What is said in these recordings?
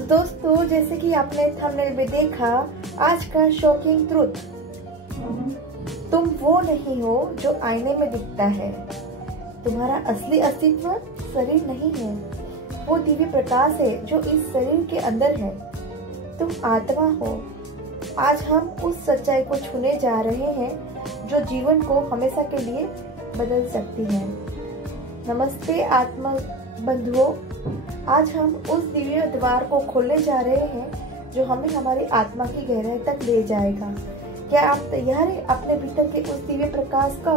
तो दोस्तों, जैसे कि आपने थंबनेल में देखा, आज का शॉकिंग ट्रुथ, तुम वो नहीं हो जो आईने में दिखता है। तुम्हारा असली अस्तित्व शरीर नहीं है, वो दिव्य प्रकाश है जो इस शरीर के अंदर है। तुम आत्मा हो। आज हम उस सच्चाई को छूने जा रहे हैं जो जीवन को हमेशा के लिए बदल सकती है। नमस्ते आत्मा बंधुओं, आज हम उस दिव्य द्वार को खोलने जा रहे हैं जो हमें हमारी आत्मा की गहराई तक ले जाएगा। क्या आप तैयार हैं अपने भीतर के उस दिव्य प्रकाश का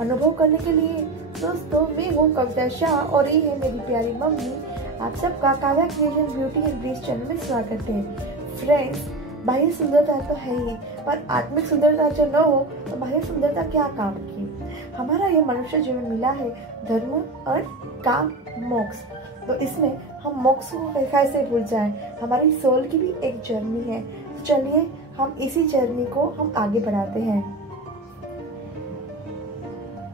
अनुभव करने के लिए? दोस्तों, मैं हूँ कविता शाह और ये है मेरी प्यारी मम्मी। आप सबका Kavya creation beauty and breeze channel में स्वागत है। फ्रेंड्स, बाह्य सुंदरता तो है ही, पर आत्मिक सुंदरता जो न हो तो बाह्य सुंदरता क्या काम की। हमारा ये मनुष्य जीवन मिला है धर्म और काम मोक्ष, तो इसमें हम मोक्ष को कैसे भूल जाएं। हमारी सोल की भी एक जर्नी है, तो चलिए हम इसी जर्नी को हम आगे बढ़ाते हैं।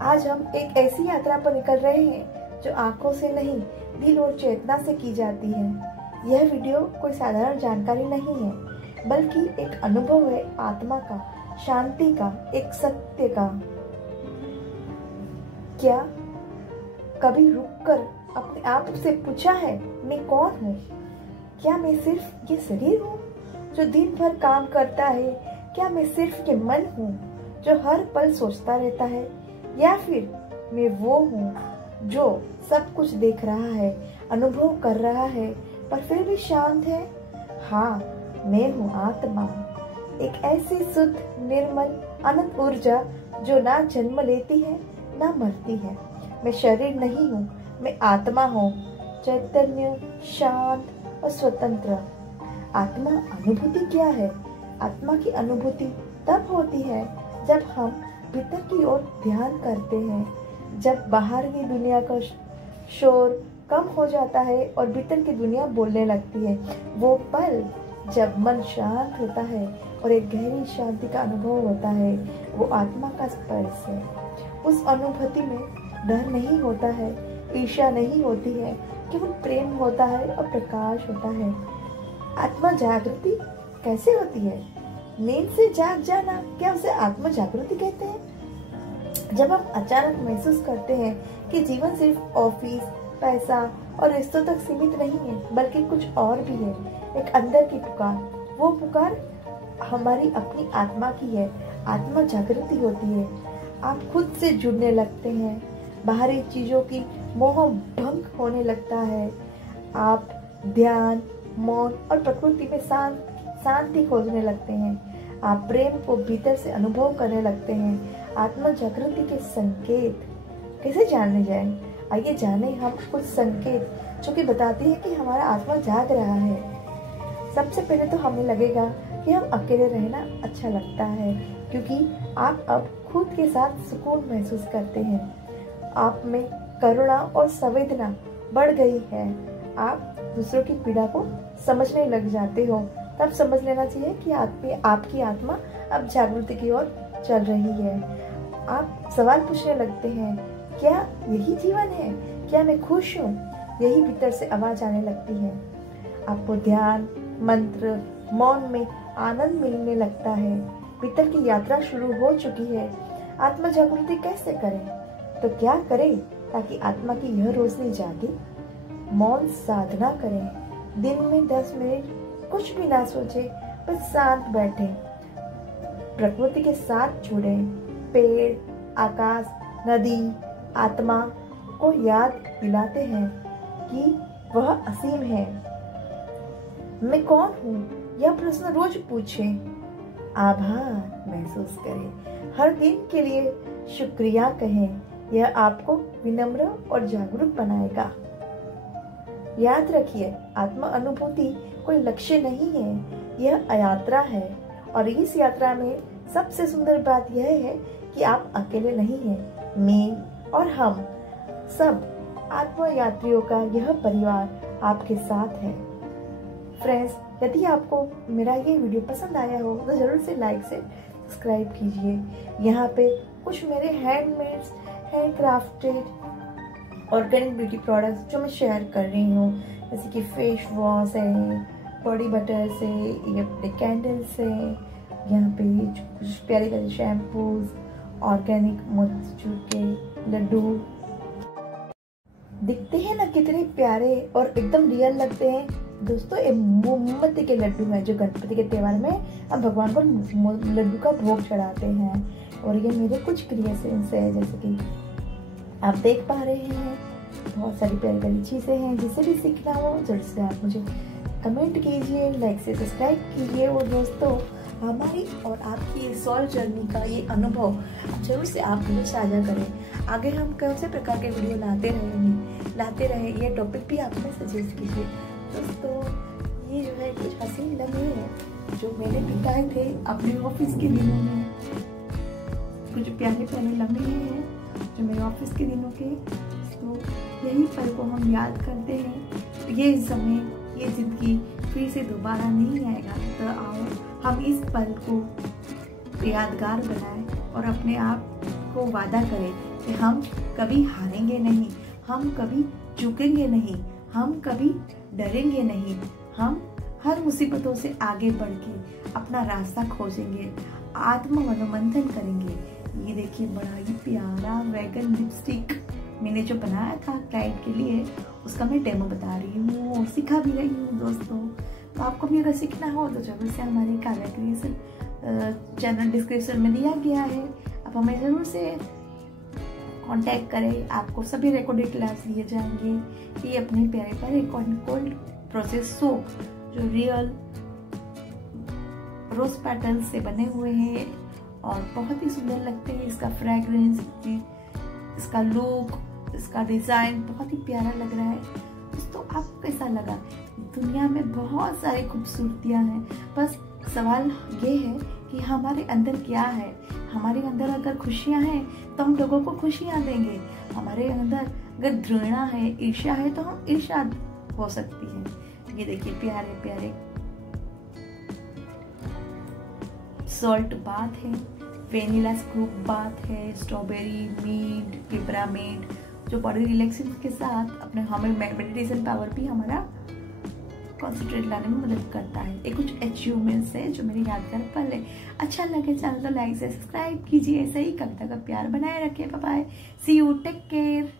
आज हम एक ऐसी यात्रा पर निकल रहे हैं जो आंखों से नहीं, दिल और चेतना से की जाती है। यह वीडियो कोई साधारण जानकारी नहीं है, बल्कि एक अनुभव है आत्मा का, शांति का, एक सत्य का। क्या कभी रुककर अपने आप से पूछा है, मैं कौन हूँ? क्या मैं सिर्फ ये शरीर हूँ जो दिन भर काम करता है? क्या मैं सिर्फ ये मन हूँ जो हर पल सोचता रहता है? या फिर मैं वो हूँ जो सब कुछ देख रहा है, अनुभव कर रहा है, पर फिर भी शांत है? हाँ, मैं हूँ आत्मा, एक ऐसी शुद्ध, निर्मल, अनंत ऊर्जा जो ना जन्म लेती है ना मरती है। मैं शरीर नहीं हूँ, मैं आत्मा हूँ, चैतन्य, शांत और स्वतंत्र। आत्मा अनुभूति क्या है? आत्मा की अनुभूति तब होती है जब हम भीतर की ओर ध्यान करते हैं, जब बाहर की दुनिया का शोर कम हो जाता है और भीतर की दुनिया बोलने लगती है। वो पल जब मन शांत होता है और एक गहरी शांति का अनुभव होता है, वो आत्मा का स्पर्श है। उस अनुभूति में डर नहीं होता है, ईर्ष्या नहीं होती है, केवल प्रेम होता है और प्रकाश होता है। आत्मा जागृति कैसे होती है? नींद से जाग जाना, क्या उसे आत्मा जागृति कहते हैं? जब हम अचानक महसूस करते हैं कि जीवन सिर्फ ऑफिस, पैसा और रिश्तों तक सीमित नहीं है, बल्कि कुछ और भी है, एक अंदर की पुकार। वो पुकार हमारी अपनी आत्मा की है। आत्मा जागृति होती है। आप खुद से जुड़ने लगते हैं, बाहरी चीजों की मोह भंग होने लगता है। आप ध्यान, मौन और प्रकृति में शांति खोजने लगते हैं। आप प्रेम को भीतर से अनुभव करने लगते हैं। आत्मा जागृति के संकेत कैसे जानने जाएं? आइए जाने हम कुछ संकेत जो कि बताती है कि हमारा आत्मा जाग रहा है। सबसे पहले तो हमें लगेगा कि हम अकेले रहना अच्छा लगता है, क्योंकि आप अब खुद के साथ सुकून महसूस करते हैं। आप में करुणा और संवेदना बढ़ गई है। आप दूसरों की पीड़ा को समझने लग जाते हो। तब समझ लेना चाहिए कि आपकी आत्मा अब जागृति की ओर चल रही है। आप सवाल पूछने लगते हैं, क्या यही जीवन है? क्या मैं खुश हूँ? यही भीतर से आवाज आने लगती है। आपको ध्यान, मंत्र, मौन में आनंद मिलने लगता है। भीतर की यात्रा शुरू हो चुकी है। आत्मा जागृति कैसे करें? तो क्या करें ताकि आत्मा की यह रोशनी जागे? मौन साधना करें। दिन में 10 मिनट कुछ भी ना सोचे, बस शांत बैठे, प्रकृति के साथ जुड़े। पेड़, आकाश, नदी, आत्मा को याद दिलाते हैं कि वह असीम है। मैं कौन हूँ? यह प्रश्न रोज पूछें। आभार महसूस करें। हर दिन के लिए शुक्रिया कहें। यह आपको विनम्र और जागरूक बनाएगा। याद रखिए, आत्मा अनुभूति कोई लक्ष्य नहीं है, यह यात्रा है। और इस यात्रा में सबसे सुंदर बात यह है कि आप अकेले नहीं हैं। मैं और हम सब आत्मा यात्रियों का यह परिवार आपके साथ है। फ्रेंड्स, यदि आपको मेरा ये वीडियो पसंद आया हो तो जरूर से लाइक से सब्सक्राइब कीजिए। यहाँ पे कुछ मेरे handmades, hand crafted organic beauty products जो मैं शेयर कर रही हूँ, जैसे कि फेस वॉश है, बॉडी बटर से, ये अपने कैंडल से, यहाँ पे कुछ प्यारे प्यारे शैम्पूज, ऑर्गेनिक मोतीचूर के लड्डू दिखते हैं ना, कितने प्यारे और एकदम रियल लगते हैं। दोस्तों ये मोमबत्ती के लड्डू हैं जो गणपति के त्यौहार में हम भगवान को लड्डू का भोग चढ़ाते हैं। और ये मेरे कुछ क्रिएशंस है, जैसे कि आप देख पा रहे हैं बहुत सारी प्यारी प्यारी चीज़ें हैं। जिसे भी सीखना हो जल्द से आप मुझे कमेंट कीजिए, लाइक से सब्सक्राइब कीजिए। और दोस्तों हमारी और आपकी सॉल जर्नी का ये अनुभव जरूर से आप मुझे साझा करें। आगे हम कौन से प्रकार के वीडियो लाते रहे ये टॉपिक भी आप हमें सजेस्ट कीजिए। दोस्तों ये जो है कुछ हसीन लम्हे हैं जो मैंने बिताए थे अपने ऑफिस के दिनों में। कुछ प्यारे प्यारे लम्हे हैं जो मेरे ऑफिस के दिनों के, तो यही पल को हम याद करते हैं। ये समय, ये जिंदगी फिर से दोबारा नहीं आएगा, तो आओ हम इस पल को यादगार बनाएं और अपने आप को वादा करें कि हम कभी हारेंगे नहीं, हम कभी झुकेंगे नहीं, हम कभी डरेंगे नहीं। हम हर मुसीबतों से आगे बढ़ के अपना रास्ता खोजेंगे, आत्म मनोमंथन करेंगे। ये देखिए बड़ा ही प्यारा वैगन लिपस्टिक मैंने जो बनाया था क्लाइंट के लिए, उसका मैं डेमो बता रही हूँ, सिखा भी रही हूँ दोस्तों। तो आपको भी अगर सीखना हो तो जरूर से हमारे काव्या क्रिएशन चैनल डिस्क्रिप्शन में दिया गया है, आप हमें जरूर से कांटेक्ट करें। आपको सभी रिकॉर्डेड क्लास दिए जाएंगे। ये अपने प्यारे प्यारे कोल्ड प्रोसेस सोप जो रियल रोज पेटल्स से बने हुए हैं और बहुत ही सुंदर लगते हैं। इसका फ्रेग्रेंस, इसका लुक, इसका डिजाइन बहुत ही प्यारा लग रहा है। दोस्तों आपको कैसा लगा? दुनिया में बहुत सारी खूबसूरतियां हैं, बस सवाल ये है कि हमारे अंदर क्या है। हमारे अंदर अगर खुशियां हैं तो हम लोगों को खुशियां देंगे। हमारे अंदर अगर घृणा है, ईर्ष्या है, तो हम ईर्ष्या हो सकती है। ये देखिए प्यारे प्यारे सॉल्ट बाथ है, वेनिला स्कूप बाथ है, स्ट्रॉबेरी, मीट, पिपरामिंट, जो बॉडी रिलैक्सिंग के साथ अपने हमें मेडिटेशन पावर भी हमारा कॉन्सेंट्रेट लाने में मदद करता है। ये कुछ अचीवमेंट्स है जो मेरे यादगार पल है। अच्छा लगे चैनल को लाइक से सब्सक्राइब कीजिए। ऐसे ही कविता का प्यार बनाए रखिए। Bye bye, see you, take care.